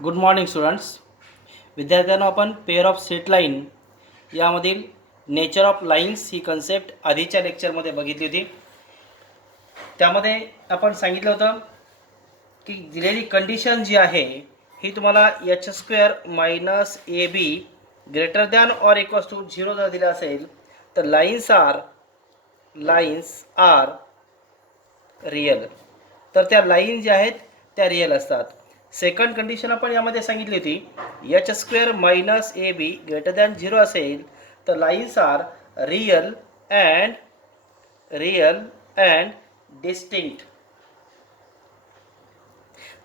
Good morning students. विद्यार्थ्यांना आपण pair of straight line यामधील nature of lines he concept आधीच्या लेक्चरमध्ये बघितली होती. त्यामध्ये आपण सांगितलं होतं की दिलेली कंडिशन जी आहे ही तुम्हाला H square minus A B greater than or equals to 0 जर दिलं असेल तर लाईन्स आर रियल. तर त्या लाईन ज्या आहेत त्या रियल असतात. सेकंड कंडिशन आपण यामध्ये सांगितली होती H square minus A B greater than 0 असेल तर lines are real and distinct.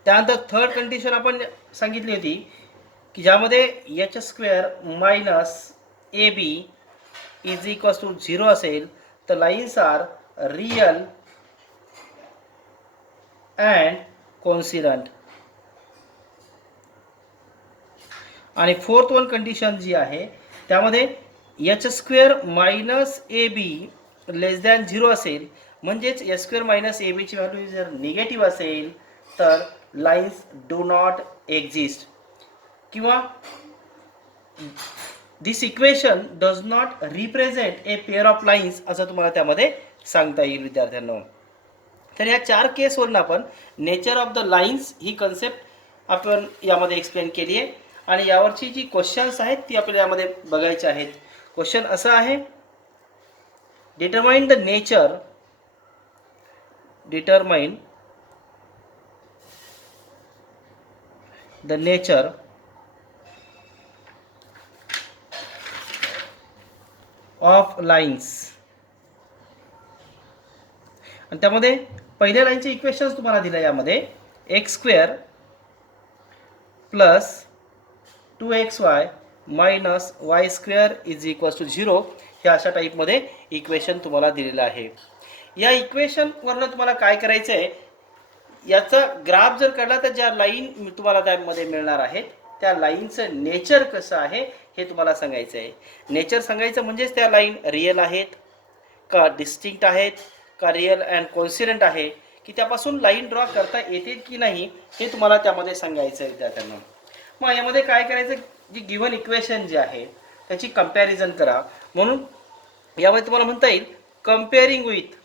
त्यानंतर थर्ड कंडिशन आपण सांगितली होती की ज्यामध्ये H square minus A B is equals to 0 असेल तर lines are real and coincident. आणि फोर्थ वन कंडिशन जी आहे त्यामध्ये H square minus A B less than 0 असेल म्हणजेच एच स्क्वेअर मायनस ए बीची व्हॅल्यू जर निगेटिव्ह असेल तर लाईन्स डू नॉट एक्झिस्ट किंवा this equation does not represent a pair of lines असं तुम्हाला त्यामध्ये सांगता येईल विद्यार्थ्यांनो. तर या 4 केसवरून आपण nature of the lines he concept आपण यामध्ये एक्सप्लेन केली आहे. आणि यावरची जी क्वेश्चन्स आहेत ती आपल्याला यामध्ये बघायची आहेत. क्वेश्चन असा आहे, determine the nature of lines. आणि त्यामध्ये पहिल्या लाईनचे इक्वेशन्स तुम्हाला दिलं यामध्ये X square plus 2xy minus Y square is equals to 0 हे अशा टाईपमध्ये इक्वेशन तुम्हाला दिलेलं आहे. या इक्वेशनवरनं तुम्हाला काय करायचं आहे, याचा ग्राफ जर काढला तर ज्या लाईन तुम्हाला त्यामध्ये मिळणार आहेत त्या लाईनचं नेचर कसं आहे हे तुम्हाला सांगायचं आहे. नेचर सांगायचं म्हणजेच त्या लाईन रिअल आहेत का डिस्टिंक्ट आहेत का रिअल अँड कोइन्सिडंट आहे की त्यापासून लाईन ड्रॉ करता येते की नाही हे तुम्हाला त्यामध्ये सांगायचं आहे विद्यार्थ्यांना. मग यामध्ये काय करायचं, जी गिव्हन इक्वेशन जी आहे त्याची कंपॅरिझन करा. म्हणून यामध्ये तुम्हाला म्हणता येईल कम्पेअरिंग विथ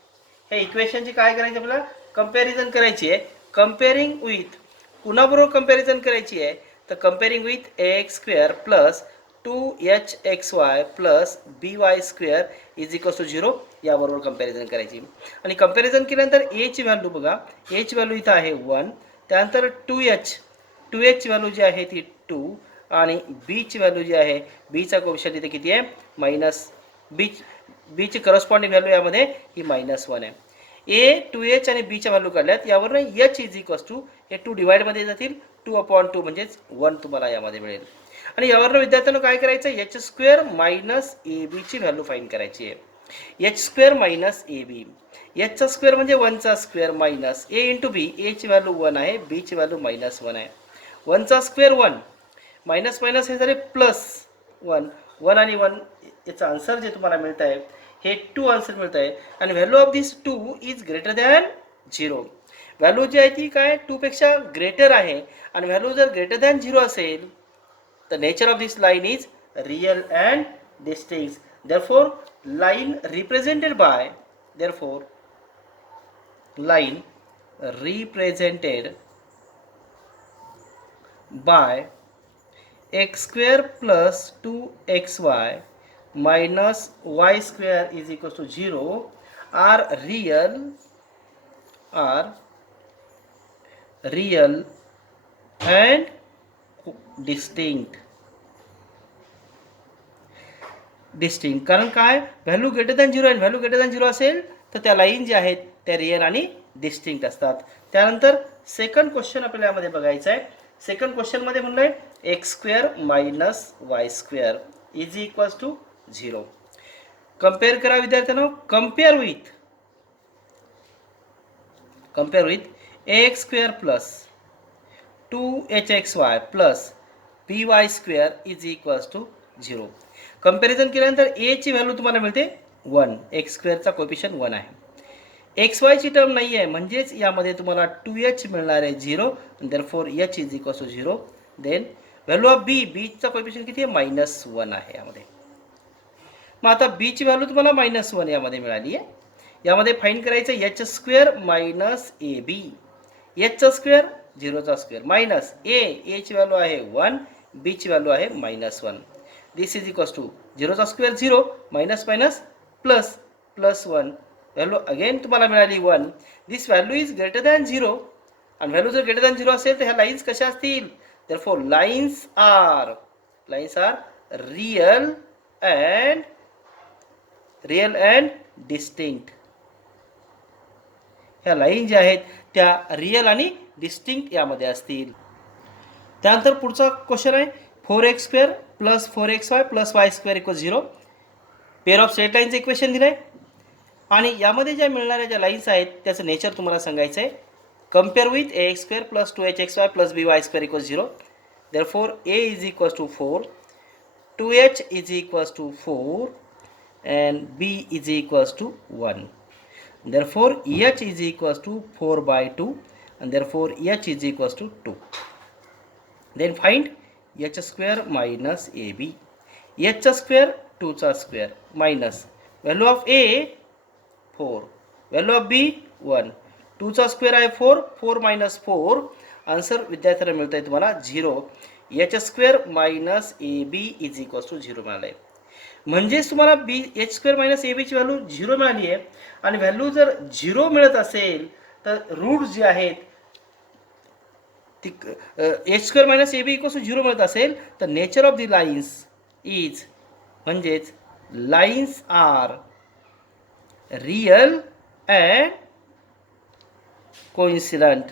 हे इक्वेशनची काय करायची आपल्याला कंपॅरिझन करायची आहे. कम्पेअरिंग विथ कुणाबरोबर कंपॅरिझन करायची आहे तर comparing with X square plus 2hxy plus by square is equals to 0 याबरोबर कंपॅरिझन करायची. आणि कंपॅरिझन केल्यानंतर एची व्हॅल्यू बघा, एची व्हॅल्यू इथं आहे 1, त्यानंतर 2h व्हॅल्यू जी आहे ती 2 आणि बीची व्हॅल्यू जी आहे बीचा कोएफिशियंट इथे किती आहे मायनस बीची करस्पॉन्डिंग व्हॅल्यू यामध्ये ही -1 आहे. ए 2h आणि बीच्या व्हॅल्यू काढल्यात यावरून h इज इक्वल्स टू हे 2 डिवाइडमध्ये जातील 2/2 म्हणजेच 1 तुम्हाला यामध्ये मिळेल. आणि यावरून विद्यार्थ्यांना काय करायचं, एच स्क्वेअर मायनस ए बीची व्हॅल्यू फाइंड करायची आहे. H square minus A B, एचचा स्क्वेअर म्हणजे 1चा square minus A into B, एची व्हॅल्यू 1 आहे बीची व्हॅल्यू -1 आहे. 1चा स्क्वेअर 1 मायनस मायनस हे झाले प्लस 1 आणि 1 याचं आन्सर जे तुम्हाला मिळत आहे हे 2 आन्सर मिळत आहे. आणि value of this 2 is greater than 0. Value जी आहे ती काय 2 पेक्षा ग्रेटर आहे आणि व्हॅल्यू जर ग्रेटर दॅन 0 असेल the nature of this line is real and distinct. Therefore line represented by x square plus 2xy minus y square is equals to 0 are real and distinct. कारण काय value greater than 0 आणि value greater than 0 असेल तर त्या line ज्या आहेत त्या real आणि डिस्टिंक्ट असतात. त्यानंतर सेकंड क्वेश्चन आपल्याला यामध्ये बघायचं आहे. सेकंड क्वेश्चनमध्ये म्हणलंय X square minus Y square is equals to 0. Compare करा विद्यार्थ्यांनो. Compare with X square plus 2hxy plus by square is equals to 0. Comparison केल्यानंतर ए ची व्हॅल्यू तुम्हाला मिळते 1, एक्स स्क्वेअरचा कोएफिशियंट 1 आहे. एक्स वायची टर्म नाही आहे म्हणजेच यामध्ये तुम्हाला 2h मिळणार आहे 0. Therefore h is equals to 0. Then value of B, बीचा कोएफिशियंट किती आहे -1 आहे यामध्ये. मग आता बीची व्हॅल्यू तुम्हाला -1 यामध्ये मिळाली आहे. यामध्ये फाईंड करायचं H square minus A B. एचचा स्क्वेअर झिरोचा स्क्वेअर मायनस एची व्हॅल्यू आहे 1, बीची व्हॅल्यू आहे -1. दिस इज इक्वल्स टू झिरोचा square 0, minus minus plus, +1. Value again तुम्हाला मिळाली 1. This value is greater than 0. आणि व्हॅल्यू जर ग्रेटर दॅन 0 असेल तर ह्या लाईन्स कशा असतील? Therefore lines are real and distinct. ह्या लाईन ज्या आहेत त्या रियल आणि डिस्टिंक्ट यामध्ये असतील. त्यानंतर पुढचा क्वेश्चन आहे 4x² + 4xy + y² = 0. Pair of straight लाईनचं इक्वेशन दिलं आहे. आणि यामध्ये ज्या मिळणाऱ्या ज्या लाईन्स आहेत त्याचं नेचर तुम्हाला सांगायचं आहे. Compare with ax² + 2hxy + by² = 0. Therefore a is equals to 4, 2h is equals to 4 and b is equals to 1. Therefore h is equals to 4/2 and therefore h is equals to 2. Then find h square minus ab. h square 2 चा square minus value of a 4, value of b 1, 2 चा square आहे 4, 4 minus 4. Answer विद्यार्थ्यांना मिळत आहे तुम्हाला 0. h square minus ab is equals to 0 मिळालं आहे. म्हणजेच तुम्हाला h² - ab ची व्हॅल्यू 0 मिळाली आहे. आणि व्हॅल्यू जर 0 मिळत असेल तर रूट जे आहेत ती h² - ab = 0 मिळत असेल तर nature of the lines is, म्हणजेच lines are real and coincident.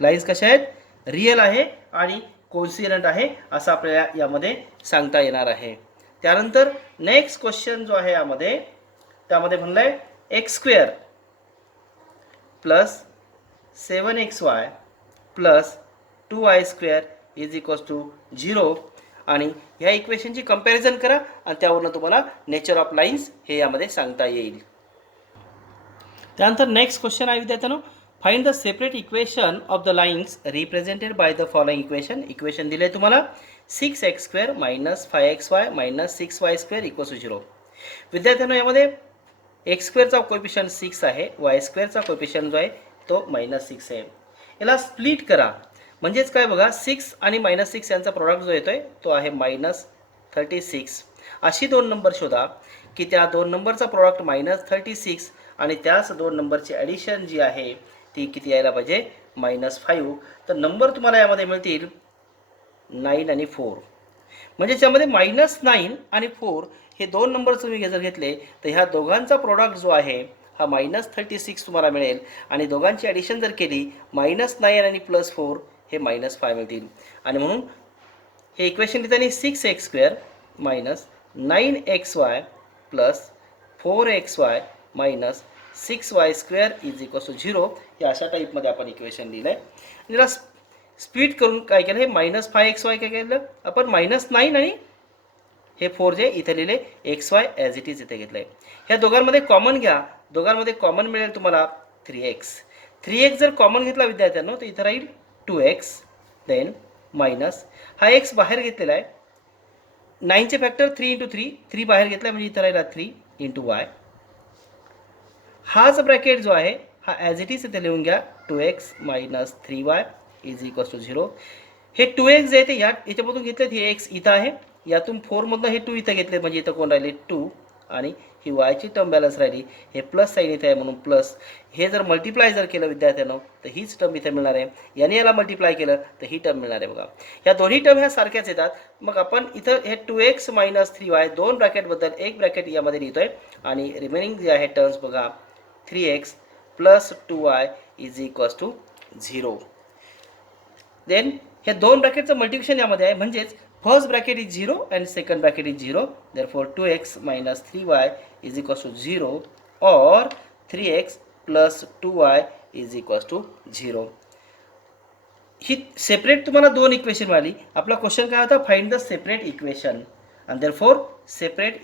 Lines कशा आहेत? रियल आहे आणि कोइन्सिडंट आहे असं आपल्याला यामध्ये सांगता येणार आहे. त्यानंतर नेक्स्ट क्वेश्चन जो आहे यामध्ये त्यामध्ये म्हणलंय x² + 7xy + 2y² = 0. आणि ह्या इक्वेशनची कंपॅरिझन करा आणि त्यावरून तुम्हाला नेचर ऑफ लाईन्स हे यामध्ये सांगता येईल. त्यानंतर नेक्स्ट क्वेश्चन आहे विद्यार्थ्यांनो, find the separate equation of the lines represented by the following equation. Equation दिले तुम्हाला 6x² - 5xy - 6y² = 0. विद्यार्थ्यांनो यामध्ये x² चा कोएफिशियंट 6 आहे, y² चा कोएफिशियंट जो आहे तो -6 आहे. याला स्प्लिट करा म्हणजेच काय बघा, 6 आणि -6 यांचा प्रोडक्ट जो येतोय तो आहे -36. अशी दोन नंबर शोधा की त्या दोन नंबरचा प्रोडक्ट -36 आणि त्याच दोन नंबरची ॲडिशन जी आहे ती किती यायला पाहिजे -5. तर नंबर तुम्हाला यामध्ये मिळतील 9 आणि 4. म्हणजे त्यामध्ये -9 आणि 4 हे दोन नंबर तुम्ही जर घेतले तर ह्या दोघांचा प्रोडक्ट जो आहे हा -36 तुम्हाला मिळेल. आणि दोघांची ॲडिशन जर केली -9 आणि +4 हे -5 मिळतील. आणि म्हणून हे इक्वेशन लिहिताना 6x² - 9xy + 4xy - 6y² = 0 या अशा टाईपमध्ये आपण इक्वेशन लिहिलं आहे. याला स्प्लिट करून काय केलं, हे -5xy काय केलं आपण -9 आणि हे 4 जे इथे लिहिले xy ॲज इट इज इथे घेतलं आहे. ह्या दोघांमध्ये कॉमन घ्या, दोघांमध्ये कॉमन मिळेल तुम्हाला 3x. 3x जर कॉमन घेतला विद्यार्थ्यांनो तर इथं राहील 2x. देन मायनस हा x बाहेर घेतलेला आहे, 9चे फॅक्टर 3 × 3, 3 बाहेर घेतला म्हणजे इथं राहिला 3 × y. हाच ब्रॅकेट जो आहे हा ॲज इट इज इथे लिहून घ्या 2x - 3y = 0. हे 2x जे आहे ते याच्यामधून घेतलेत, हे x इथं आहे, यातून 4मधनं हे 2 इथं घेतले म्हणजे इथं कोण राहिले 2 आणि ही वायची टर्म बॅलन्स राहिली. हे प्लस साईन इथे आहे म्हणून प्लस. हे जर मल्टिप्लाय जर केलं विद्यार्थ्यांनो तर हीच टर्म इथे मिळणार आहे. याने याला मल्टिप्लाय केलं तर ही टर्म मिळणार आहे. बघा ह्या दोन्ही टर्म ह्या सारख्याच येतात. मग आपण इथं हे 2x - 3y दोन ब्रॅकेटबद्दल एक ब्रॅकेट यामध्ये लिहितोय आणि रिमेनिंग जे आहे टर्म्स बघा 3x + 2y = 0. देन हे दोन ब्रॅकेटचं मल्टिप्लिकेशन यामध्ये आहे म्हणजेच first bracket is 0 and second bracket is 0. Therefore 2x - 3y = 0 और 3x + 2y = 0. ही सेपरेट तुम्हाला दोन इक्वेशन मिळाली. आपला क्वेश्चन काय होता, find the separate equation. And therefore separate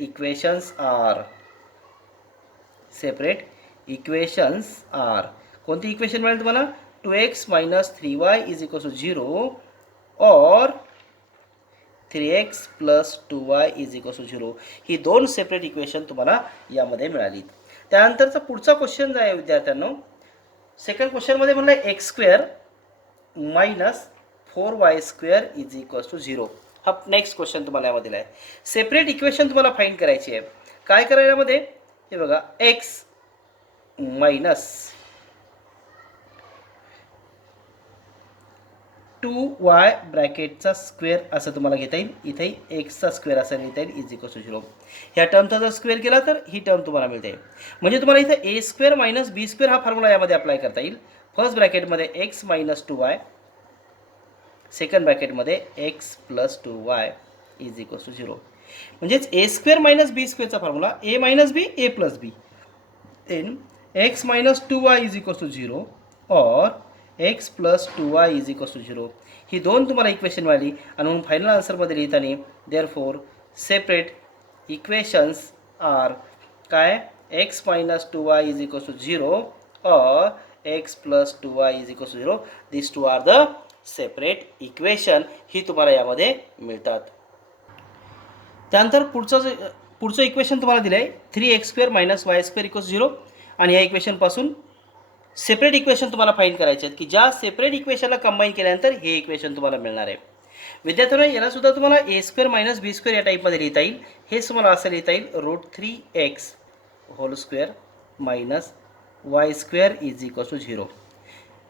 equations are कोणती इक्वेशन मिळेल तुम्हाला 2x minus 3y is equal to 0 or 3x plus 2y is equal to 0. ही दोन सेपरेट इक्वेशन तुम्हाला यामध्ये मिळाली. त्यानंतरचा पुढचा क्वेश्चन जो आहे विद्यार्थ्यांनो, सेकंड क्वेश्चनमध्ये म्हणलं X square minus 4y² is equal to 0. हा नेक्स्ट क्वेश्चन तुम्हाला यामध्ये आहे. सेपरेट इक्वेशन तुम्हाला फाइंड करायची आहे. काय करायला यामध्ये हे बघा, एक्स मायनस 2y ब्रॅकेटचा स्क्वेअर असं तुम्हाला घेता येईल. इथे एक्सचा स्क्वेअर असं लिहिता येईल इज इक्वल टू 0. ह्या टर्मचा जर स्क्वेअर केला तर ही टर्म तुम्हाला मिळते. म्हणजे तुम्हाला इथे A square minus B square हा फॉर्म्युला यामध्ये अप्लाय करता येईल. फर्स्ट ब्रॅकेटमध्ये एक्स मायनस 2y, सेकंड ब्रॅकेटमध्ये x plus 2y is equal to 0. म्हणजेच ए स्क्वेअर मायनस बी स्क्वेअरचा formula A minus B A plus B then x minus 2y is equal to 0 और x plus 2y is equal to 0. ही दोन तुम्हाला equation मिळाली आणि म्हणून final आन्सरमध्ये लिहिताना देअरफॉर सेपरेट इक्वेशन्स आर काय, x minus 2y is equal to 0 और x plus 2y is equal to 0. This two are the separate equation. ही तुम्हाला यामध्ये मिळतात. त्यानंतर पुढचं इक्वेशन तुम्हाला दिलं आहे 3x² मायनस y² इक्वल 0. आणि या इक्वेशनपासून सेपरेट इक्वेशन तुम्हाला फाइंड करायचे आहेत की ज्या सेपरेट इक्वेशनला कंबाईन केल्यानंतर हे इक्वेशन तुम्हाला मिळणार आहे. विद्यार्थ्यांनो, याला सुद्धा तुम्हाला a² मायनस b² या टाईपमध्ये लिहिता येईल. हे तुम्हाला असं लिहिता येईल √3x² minus y² is equal to 0.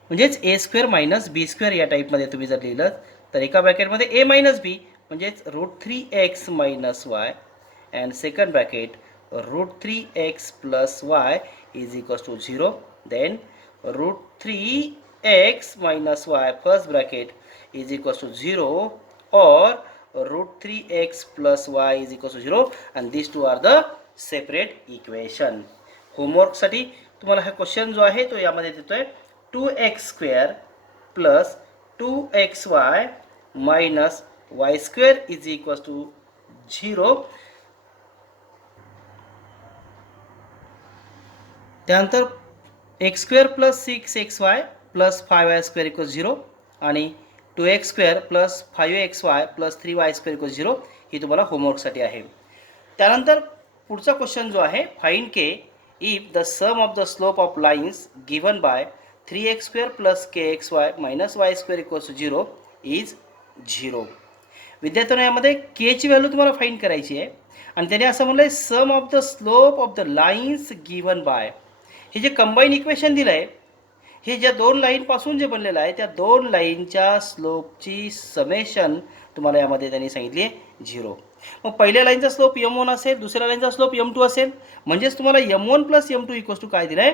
म्हणजेच a² मायनस b² या टाईपमध्ये तुम्ही जर लिहिलं तर एका ब्रॅकेटमध्ये a मायनस b म्हणजेच √3x minus y and second bracket √3x plus y is equal to 0. Then √3x minus y first bracket is equal to 0 or √3x plus y is equal to 0 and these two are the separate equation. होमवर्कसाठी तुम्हाला हा question जो आहे तो यामध्ये देतोय 2x² plus 2xy minus y² is equal to 0. त्यानंतर x² plus 6xy plus 5y² equal 0 आणि 2x² plus 5xy plus 3y² equal 0. ही तुम्हाला होमवर्कसाठी आहे. त्यानंतर पुढचा क्वेश्चन जो आहे, find K if the sum of the slope of lines given by 3x² plus kxy minus y² equal 0 is 0. विद्यार्थ्यांनो, यामध्ये के ची व्हॅल्यू तुम्हाला फाइंड करायची आहे आणि त्याने असं म्हणलं आहे sum of the slope of the lines given by. हे जे कंबाईन इक्वेशन दिलं आहे हे ज्या दोन लाईनपासून जे बनलेलं आहे त्या दोन लाईनच्या स्लोपची समेशन तुम्हाला यामध्ये त्यांनी सांगितली आहे 0. मग पहिल्या लाईनचा स्लोप m1 असेल, दुसऱ्या लाईनचा स्लोप m2 असेल. म्हणजेच तुम्हाला m1 plus m2 equals to काय दिलं आहे,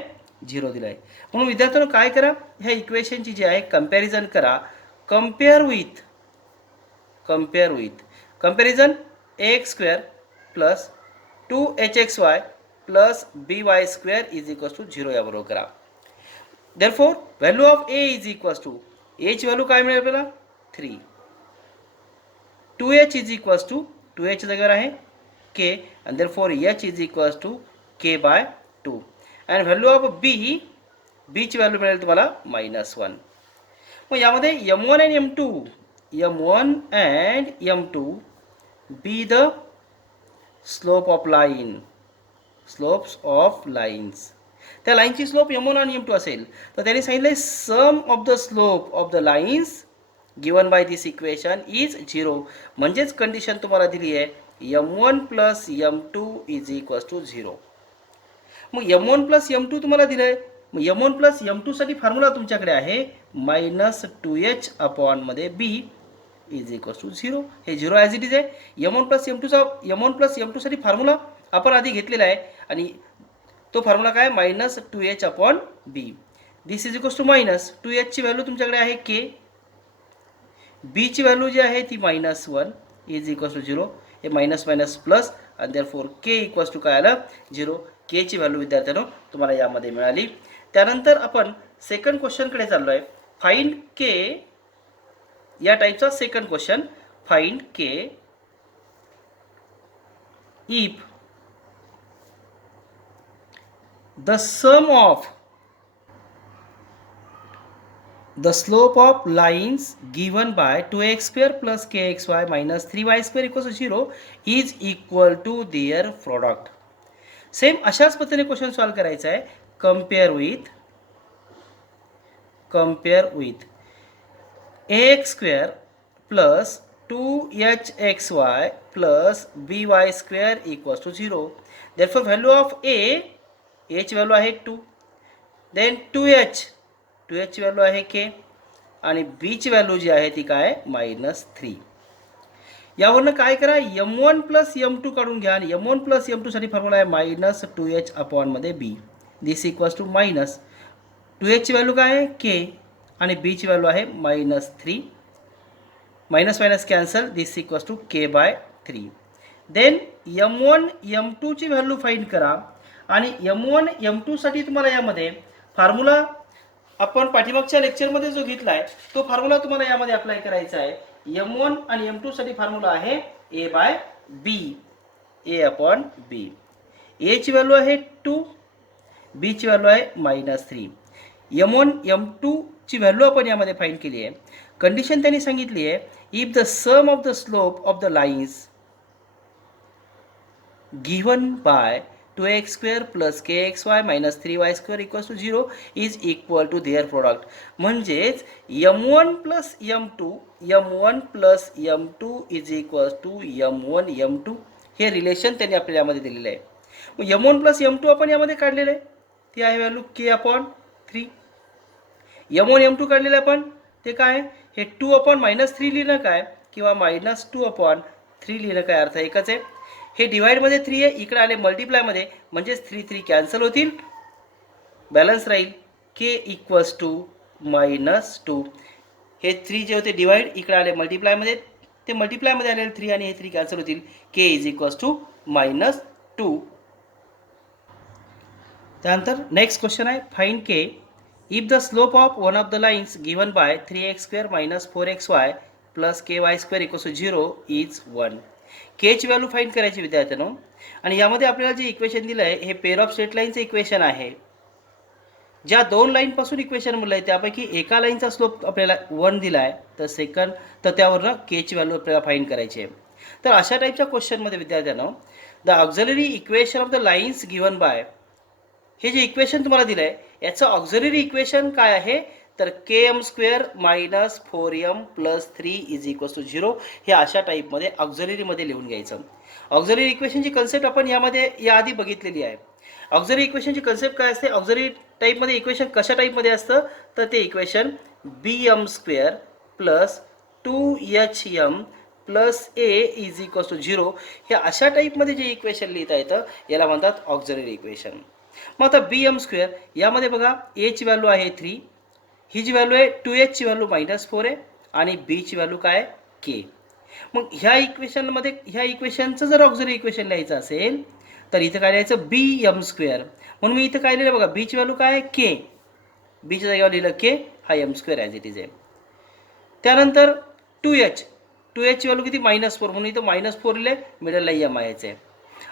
0 दिलं आहे. म्हणून विद्यार्थ्यांनो काय करा, ह्या इक्वेशनची जी आहे कंपॅरिझन करा. Comparison ax² plus 2hxy plus by² is equal to 0 याबरोबर करा. Therefore value of a is equal to a ची व्हॅल्यू काय मिळेल आपल्याला 3. 2h is equal to 2h जागेवर आहे k आणि therefore h is equal to k/2 आणि व्हॅल्यू ऑफ b ची व्हॅल्यू मिळेल तुम्हाला -1. मग यामध्ये m1 and m2 be the slope of line, slopes of lines. त्या लाईनची स्लोप m1 आणि m2 असेल तर त्यांनी सांगितलं sum of the slope of the lines given by this equation is 0. म्हणजेच कंडिशन तुम्हाला दिली आहे m1 plus m2 is equal to 0. मग m1 प्लस m2 तुम्हाला दिलं आहे. मग m1 प्लस m2 साठी फॉर्म्युला तुमच्याकडे आहे -2h अपॉन मध्ये b इज इक्वल टू 0. हे 0 ॲज इट इज आहे. m1 प्लस m2 साठी फॉर्म्युला आपण आधी घेतलेला आहे आणि तो फॉर्म्युला काय -2h upon b. This is equals to -2h ची व्हॅल्यू तुमच्याकडे आहे k, b ची व्हॅल्यू जी आहे ती -1 इज इक्वल्स टू 0. हे मायनस मायनस प्लस आणि देअरफॉर k इक्वल्स टू काय आलं 0. k ची व्हॅल्यू विद्यार्थ्यांनो तुम्हाला यामध्ये मिळाली. त्यानंतर आपण सेकंड क्वेश्चनकडे चाललो आहे. फाइंड k या टाईपचा second question. Find k if the sum of the slope of lines given by 2x² plus kxy minus 3y² equals 0 is equal to their product. Same अशाच पद्धतीने क्वेश्चन सॉल्व करायचा आहे. Compare with ax² plus 2hxy plus by² equals to 0. Therefore value of a ची value आहे 2, then 2h value आहे k आणि b ची value जी आहे ती काय -3. यावरनं काय करा, m1 प्लस m2 काढून घ्या आणि m1 प्लस m2 साठी फॉर्म्युला आहे -2h अपॉन मध्ये b. This equals to minus 2h ची व्हॅल्यू काय आहे k आणि b ची व्हॅल्यू आहे -3. Minus minus cancel, this equals to k/3. Then m1 m2 ची व्हॅल्यू फाइंड करा आणि m1 m2 साठी तुम्हाला यामध्ये फॉर्म्युला आपण पाठीमागच्या लेक्चरमध्ये जो घेतला आहे तो फॉर्म्युला तुम्हाला यामध्ये अप्लाय करायचा आहे. m1 आणि m2 साठी फॉर्म्युला आहे a/b, a upon b. a ची व्हॅल्यू आहे 2, b ची व्हॅल्यू आहे -3. m1 m2 ची व्हॅल्यू आपण यामध्ये फाइंड केली आहे. कंडिशन त्यांनी सांगितली आहे, if the sum of the slope of the lines given by 2x² plus kxy minus 3y² equals to 0 is equal to their product. म्हणजेच m1 plus m2 is equals to m1 m2 हे relation त्यांनी आपल्याला यामध्ये दिलेलं आहे. मग m1 plus m2 आपण यामध्ये काढलेलं आहे, ती आहे व्हॅल्यू k/3. m1 m2 काढलेलं आपण ते काय, हे 2 अपॉन -3 लिहिणं काय किंवा -2 अपॉन 3 लिहिणं काय, अर्थ एकच आहे. हे डिवाइडमध्ये 3 आहे, इकडे आले मल्टिप्लायमध्ये, म्हणजेच 3 कॅन्सल होतील, बॅलन्स राहील k इक्वल्स टू -2. हे 3 जे होते डिवाइड इकडे आले मल्टिप्लायमध्ये, ते मल्टिप्लायमध्ये आलेले 3 आणि हे 3 कॅन्सल होतील, k इज इक्वल्स टू -2. त्यानंतर नेक्स्ट क्वेश्चन आहे, find k if the slope of one of the lines given by 3x² minus 4xy plus ky² equals to 0 is 1. K ची व्हॅल्यू फाइंड करायची विद्यार्थ्यांनो. आणि यामध्ये आपल्याला जे इक्वेशन दिलं आहे हे पेअर ऑफ स्ट्रेट लाईनचं इक्वेशन आहे. ज्या 2 लाईनपासून इक्वेशन मिळलं आहे त्यापैकी एका लाईनचा स्लोप आपल्याला 1 दिला आहे, तर त्यावरनं के ची व्हॅल्यू आपल्याला फाइंड करायची आहे. तर अशा टाईपच्या क्वेश्चनमध्ये विद्यार्थ्यांनो the auxiliary equation of the lines given by, हे जे इक्वेशन तुम्हाला दिलं आहे याचं ऑक्झिलरी इक्वेशन काय आहे, तर km² minus 4m plus 3 is equals to 0 हे अशा टाईपमध्ये ऑक्झिलरीमध्ये लिहून घ्यायचं. ऑक्झिलरी इक्वेशनची कन्सेप्ट आपण यामध्ये याआधी बघितलेली आहे. ऑक्झिलरी इक्वेशनची कन्सेप्ट काय असते, ऑक्झिलरी टाईपमध्ये इक्वेशन कशा टाईपमध्ये असतं, तर ते equation bm² plus 2hm plus a is equals to 0 हे अशा टाईपमध्ये जे इक्वेशन लिहिता येतं याला म्हणतात ऑक्झिलरी इक्वेशन. मग आता bm² यामध्ये बघा a ची व्हॅल्यू आहे 3, ही जी व्हॅल्यू आहे 2h ची व्हॅल्यू -4 आहे आणि b ची व्हॅल्यू काय आहे k. मग ह्या इक्वेशनमध्ये ह्या इक्वेशनचं जर ऑक्झिलरी इक्वेशन लिहायचं असेल तर इथं काय लिहायचं bm². म्हणून मी इथं काय लिहिलं बघा, b ची व्हॅल्यू काय आहे k, b च्या जागेवर लिहिलं k, हा m² ॲज इट इज आहे. त्यानंतर 2h ची व्हॅल्यू किती -4, म्हणून इथं -4 लिहिले, मिडलला m आहे.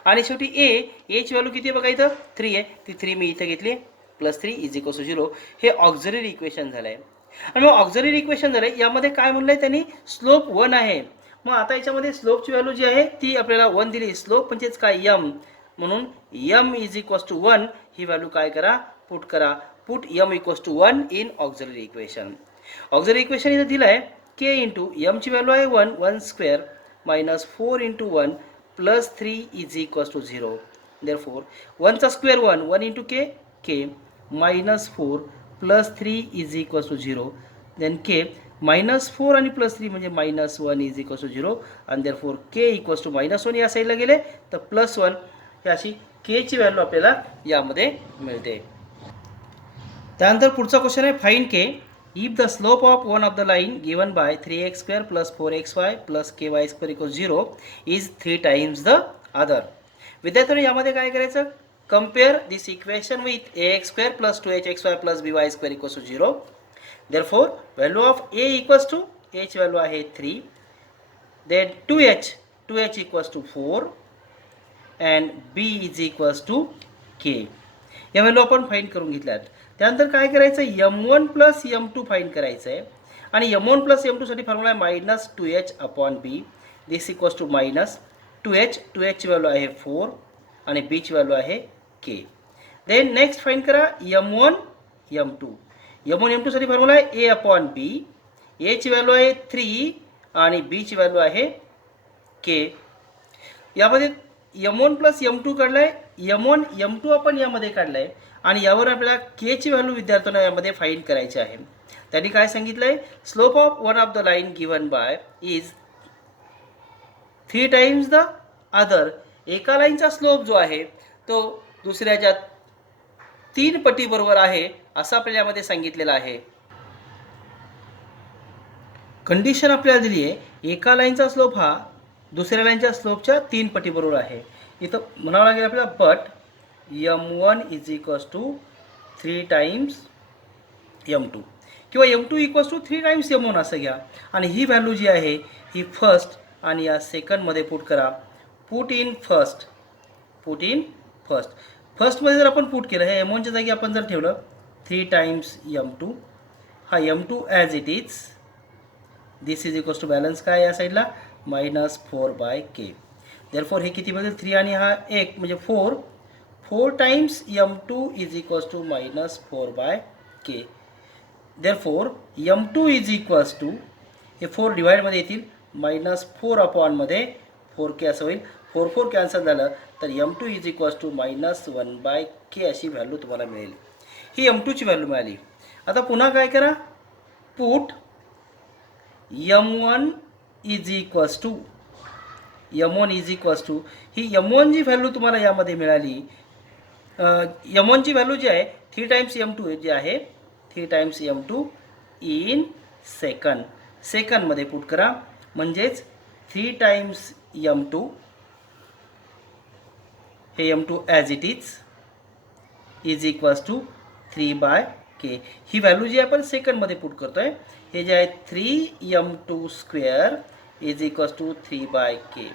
आणि शेवटी a ची व्हॅल्यू किती आहे बघा, इथं 3 आहे, ती 3 मी इथं घेतली +3 इज इक्वल्स टू 0. हे ऑक्झिलरी इक्वेशन झालं आहे. आणि मग ऑक्झिलरी इक्वेशन झालं आहे यामध्ये काय म्हणलं आहे त्यांनी, स्लोप 1 आहे. मग आता याच्यामध्ये स्लोपची व्हॅल्यू जी आहे ती आपल्याला 1 दिली, स्लोप म्हणजेच काय m, म्हणून m इज इक्वल्स टू 1 ही व्हॅल्यू काय करा, पुट करा, put m equals to 1 in auxiliary equation. Auxiliary equation इथं दिलं आहे k इंटू m ची व्हॅल्यू आहे 1² minus 4 into 1 plus 3 is equals to 0. Therefore 1 चा square 1 into k, -4 plus 3 is equals to 0. Then k -4 आणि +3 म्हणजे -1 इज इक्वल्स टू 0 आणि therefore k equals to -1 या साईडला गेले तर +1 ही अशी k ची व्हॅल्यू आपल्याला यामध्ये मिळते. त्यानंतर पुढचा क्वेश्चन आहे, find k if the slope of one of the line given by 3x² plus 4xy plus ky² equals 0 is 3 times the other. विद्यार्थ्यांनी यामध्ये काय करायचं, compare this equation with ax² plus 2hxy plus by² equals to 0. Therefore, value of a equals to h value आहे 3. Then 2h equals to 4 and b is equals to k. या value आपण find करून घेतल्यात. त्यानंतर काय करायचं, M1 plus M2 find करायचं आहे. आणि M1 प्लस M2 साठी फॉर्म्युला आहे minus 2H upon B. This equals to minus 2H. 2H ची व्हॅल्यू आहे 4 आणि B ची व्हॅल्यू आहे K. देन नेक्स्ट फाईंड करा M1 M2. M1 M2 साठी फॉर्म्युला आहे A अपॉन बी. A ची व्हॅल्यू आहे 3 आणि B ची व्हॅल्यू आहे K. यामध्ये M1 प्लस M2 काढलाय, M1 M2 आपण यामध्ये काढलाय आणि यावर आपल्याला K ची व्हॅल्यू विद्यार्थ्यांना यामध्ये फाइंड करायची आहे. त्यांनी काय सांगितलंय, slope of one of the line given by is 3 times the other. एका लाईनचा स्लोप जो आहे तो दुसऱ्याच्या 3 पटी बरोबर आहे असं आपल्याला यामध्ये सांगितलेलं आहे. कंडिशन आपल्याला दिली आहे, एका लाईनचा स्लोप हा दुसऱ्या लाईनच्या स्लोपच्या 3 पटी बरोबर आहे. इथं म्हणावं लागेल आपल्याला but M1 is equals to 3 times M2 किंवा M2 equals to 3 times M1 असं घ्या. आणि ही व्हॅल्यू जी आहे ही फर्स्ट आणि या सेकंडमध्ये पुट करा. Put in first. फर्स्टमध्ये जर आपण पुट केलं, हे M1च्या जागी आपण जर ठेवलं 3 टाइम्स M2, हा M2 as it is. This is equals to balance काय या साईडला मायनस 4/K. देअरफॉर हे किती बनेल 3 आणि हा 1 म्हणजे 4 times M2 is equals to minus 4/K. Therefore M2 is equals to हे 4 डिवाइडमध्ये येतील मायनस 4 अपॉनमध्ये 4K असं होईल. 4 कॅन्सल झालं तर M2 is equals to minus 1/K अशी व्हॅल्यू तुम्हाला मिळेल. ही M2 ची व्हॅल्यू मिळाली. आता पुन्हा काय करा, put M1 is equals to ही M1 जी व्हॅल्यू तुम्हाला यामध्ये मिळाली, M1 ची व्हॅल्यू जी आहे 3 टाइम्स M2 जी आहे 3 टाइम्स M2 इन सेकंडमध्ये पुट करा. म्हणजेच 3 टाइम्स M2 हे M2 as it is equals to 3/K. ही व्हॅल्यू जी आपण सेकंडमध्ये पुट करतोय, हे जे आहे 3M2 square is equals to 3/K.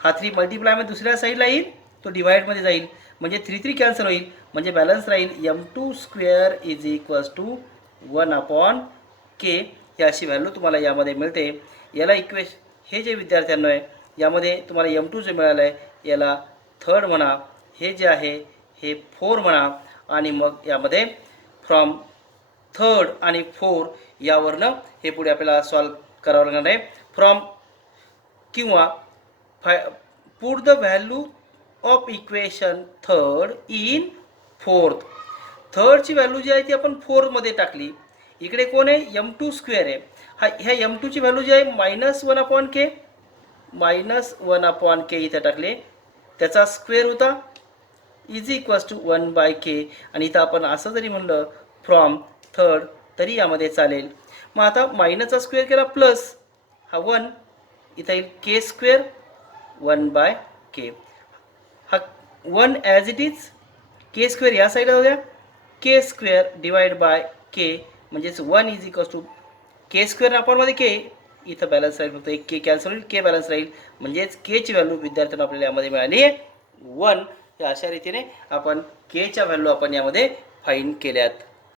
हा 3 मल्टिप्लायमध्ये दुसऱ्या साईडला येईल, तो डिवाइडमध्ये जाईल म्हणजे 3 कॅन्सल होईल म्हणजे बॅलन्स राहील M2 square is equals to 1/K. ही अशी व्हॅल्यू तुम्हाला यामध्ये मिळते. याला हे जे विद्यार्थ्यांना आहे यामध्ये तुम्हाला M2 जे मिळालं आहे याला थर्ड म्हणा, हे जे आहे हे 4 म्हणा आणि मग यामध्ये फ्रॉम थर्ड आणि 4 यावरनं हे पुढे आपल्याला सॉल्व करावं लागणार आहे. फ्रॉम किंवा put the value of equation third in fourth. थर्डची व्हॅल्यू जी आहे ती आपण फोर्थमध्ये टाकली. इकडे कोण आहे M2 स्क्वेअर आहे, ह्या M2 ची व्हॅल्यू जी आहे मायनस 1/K इथं टाकले, त्याचा स्क्वेअर होता इज इक्वल्स टू 1/K. आणि इथं आपण असं जरी म्हणलं फ्रॉम थर्ड तरी यामध्ये चालेल. मग आता मायनसचा स्क्वेअर केला प्लस हा 1 इथं येईल K स्क्वेअर 1/K. हा 1 as it is K square या साईडला जाऊया, K square divide by K म्हणजेच 1 is equals to K square अपॉनमध्ये K. इथं बॅलन्स राहील, फक्त एक K कॅन्सल होईल, K बॅलन्स राहील म्हणजेच K ची व्हॅल्यू विद्यार्थ्यांना आपल्याला यामध्ये मिळाली 1. अशा रीतीने आपण K च्या व्हॅल्यू आपण यामध्ये फाइंड केल्यात.